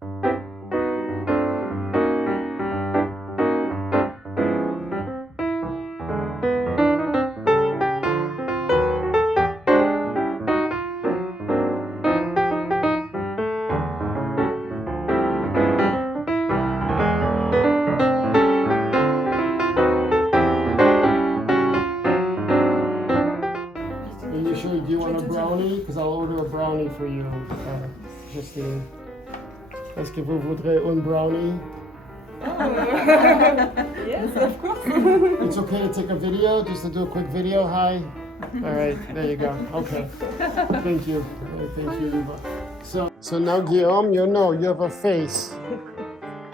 Do you want a brownie? Because I'll order a brownie for you, Justine. Est-ce que vous voudrez un brownie? Yes, of course. It's okay to take a video, just to do a quick video. Hi. All right, there you go. Okay. Thank you. Thank you. So now, Guillaume, you have a face.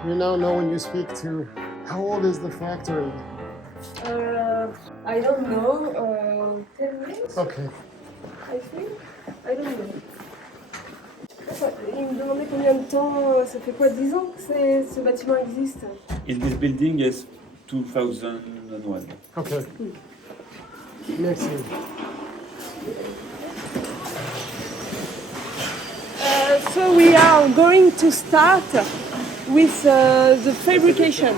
You now know when you speak to. How old is the factory? I don't know. 10 years? Okay. I think. I don't know. Il me demandait combien de temps, ça fait quoi, 10 ans que ce bâtiment existe? In this building is 2001. Okay. Merci. So we are going to start with the fabrication.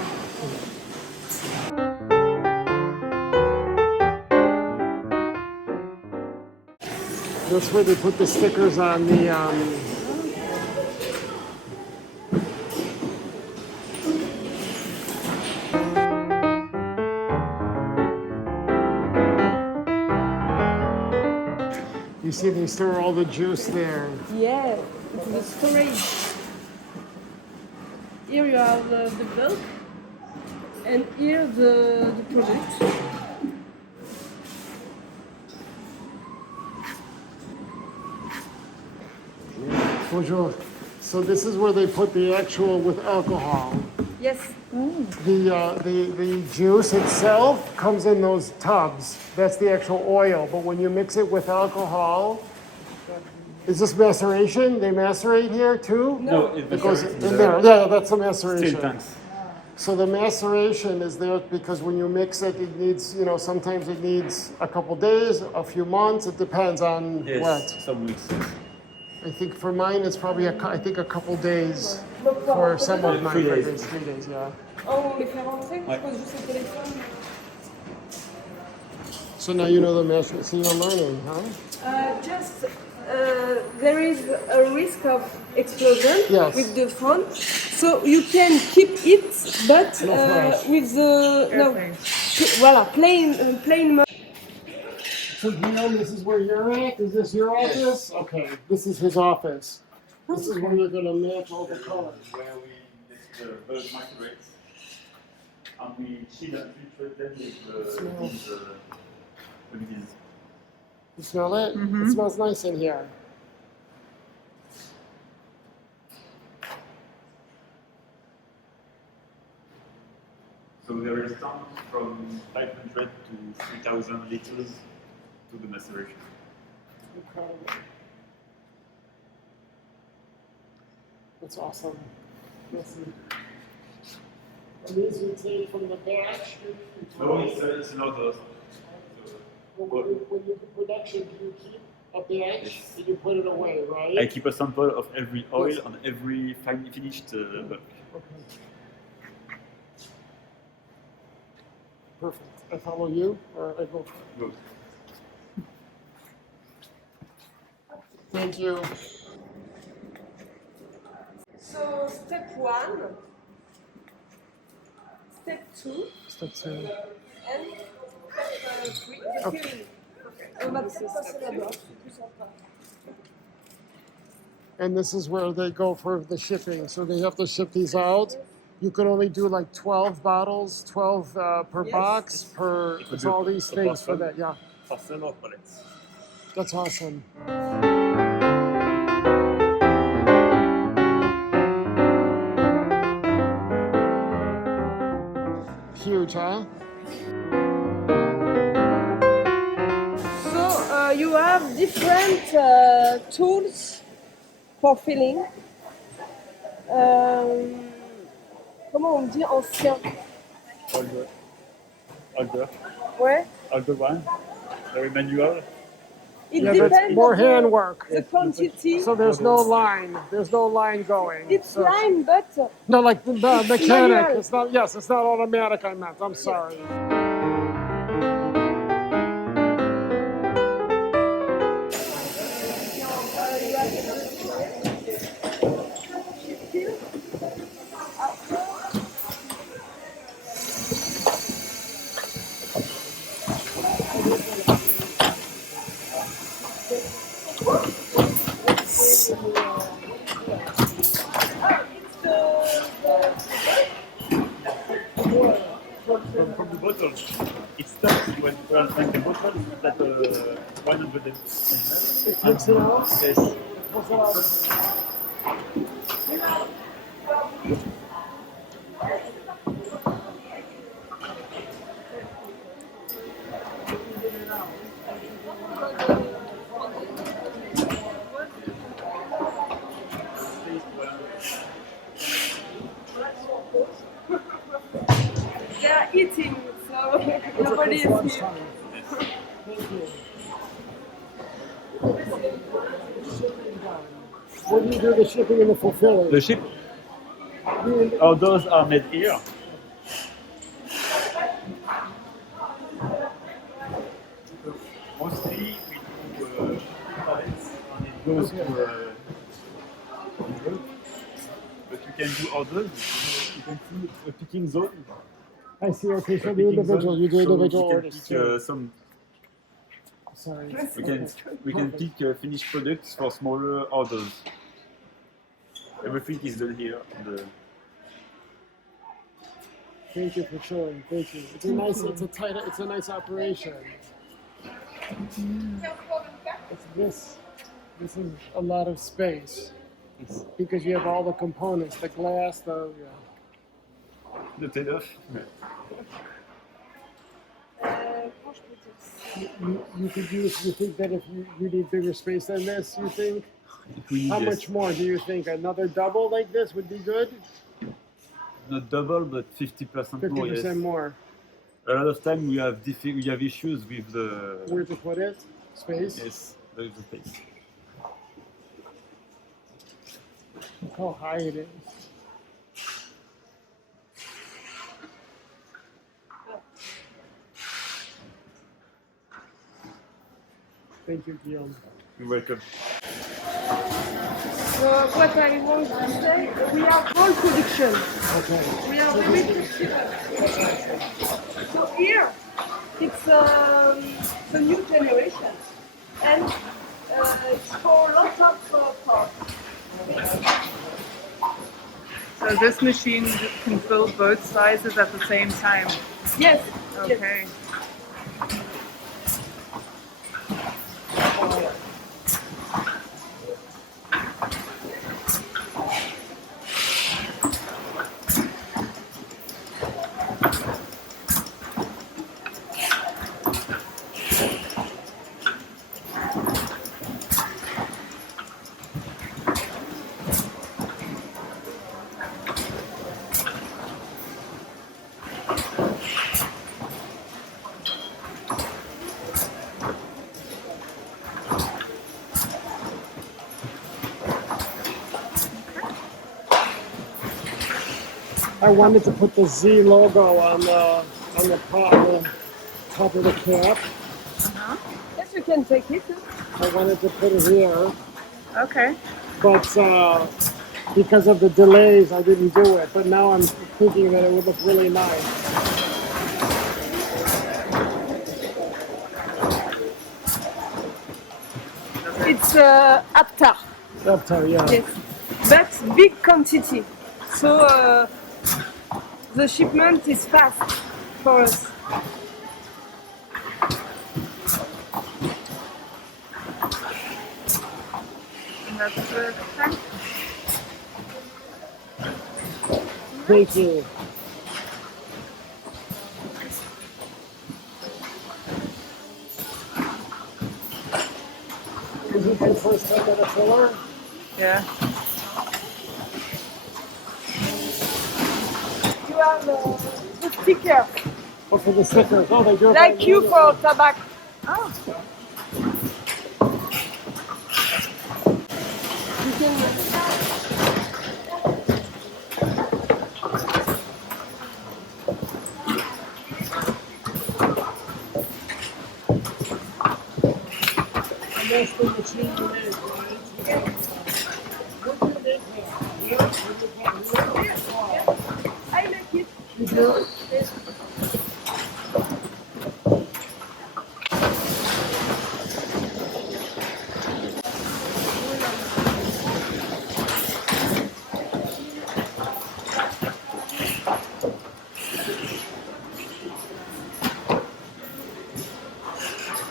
That's where they put the stickers on the. You see, they store all the juice there. Yeah, it's the storage. Here you have the bulk, and here the product. Bonjour. So this is where they put the actual with alcohol. Yes. The juice itself comes in those tubs. That's the actual oil. But when you mix it with alcohol, is this maceration? They macerate here too? No, It goes in there. Yeah, that's the maceration. Still tanks. So the maceration is there because when you mix it, it needs, sometimes it needs a couple days, a few months. It depends on Yes, what. some weeks. I think for mine, it's probably a couple days for some of my 3 days. fragrance. 3 days, yeah. Oh, on les fait rentrer, je pose juste le téléphone. So now you know the master. So you're learning, huh? Just there is a risk of explosion Yes. with the phone, so you can keep it, but No flash. with the voilà, plain mode. So Guillaume, this is where you're at? Is this your office? Okay, this is his office. This is where you're gonna match all the colors. Where we let the bulk macerate, and we chill and filtrate them with the beans. You smell it? It smells nice in here. So there is down from 500 to 3,000 liters to the maceration. Incredible. That's awesome. Listen. And these you take from the batch? No, it's another. When you do production, do you keep a batch Yes. and you put it away, right? I keep a sample of every oil and every finely finished bulk. Okay. Perfect. I follow you or I go? Good. Thank you. So step 1, step 2, Step 2. and step 3, the Okay. filling. On va peut-être passer là-bas, c'est plus sympa. And this is where they go for the shipping. So they have to ship these out. You can only do like 12 bottles, 12 per Yes. box, per. It would It's be all these a things for parcel. that. Yeah, Parcel or pallets. that's awesome. Huge, huh? So you have different tools for filling. Comment on dit ancien? Older Ouais. one, very manual. It Yeah, that's depends more on the, handwork. the quantity. So there's no line. There's no line going. It's So line, but no, like the mechanic. manual. It's not. Yes, it's not automatic. I meant. I'm sorry. From the bottle, it stops when you drink the bottle at 100 ml. It takes it out. Yes. They are eating, so nobody is here. What do you do the shipping and the fulfilling? The ship, oh, those are made here. Mostly we do pallets and it goes to but you can do others. You can see a picking zone. I see. Okay, so A the picking individual, zone, you do so individual we can orders pick, too. some. Sorry. We can pick finished products for smaller orders. Everything is done here. Thank you for showing. Thank you. It's a nice. It's a nice operation. It's this. This is a lot of space because you have all the components, the glass, the. Not enough. You could use. You think that if you need bigger space than this, you think? How Yes. much more do you think? Another double like this would be good? Not double, but 50% more. Yes. 50% more. A lot of time we have issues with the. Where to put it? Space? Yes, there is a space. Look how high it is. Thank you, Guillaume. You're welcome. So what I want to say, we are all production. Okay. We are limited. So here, it's the new generation, and it's for lots of parts. So this machine can fill both sizes at the same time. Yes. Okay. I wanted to put the Z logo on the top of the cap. Yes, you can take it. I wanted to put it here, Okay. but because of the delays, I didn't do it. But now I'm thinking that it would look really nice. It's Aptar. After, yeah. Yes, but big quantity. So the shipment is fast for us. And that's the tank. Thank you. Is this your first time at a filler? Yeah. You have the sticker, Oh, for the stickers. Oh, they do it like by you hand. for tobacco. Oh. That's the machine you made, right? What do you make here? I like it. You do?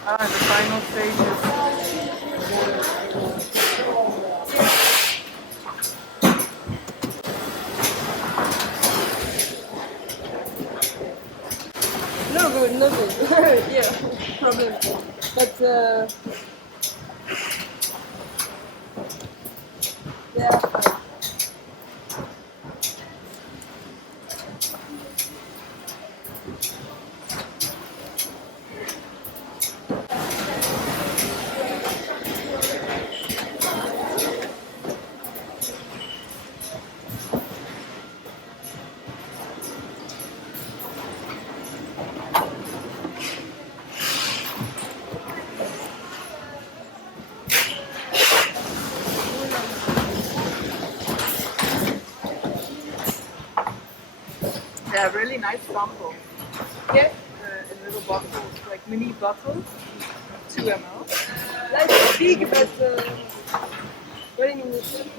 Ah, the final stages. No good, no good. Yeah, problem. But yeah. They have really nice samples. Yeah, In little bottles, like mini bottles, 2 ml. like big, but very limited.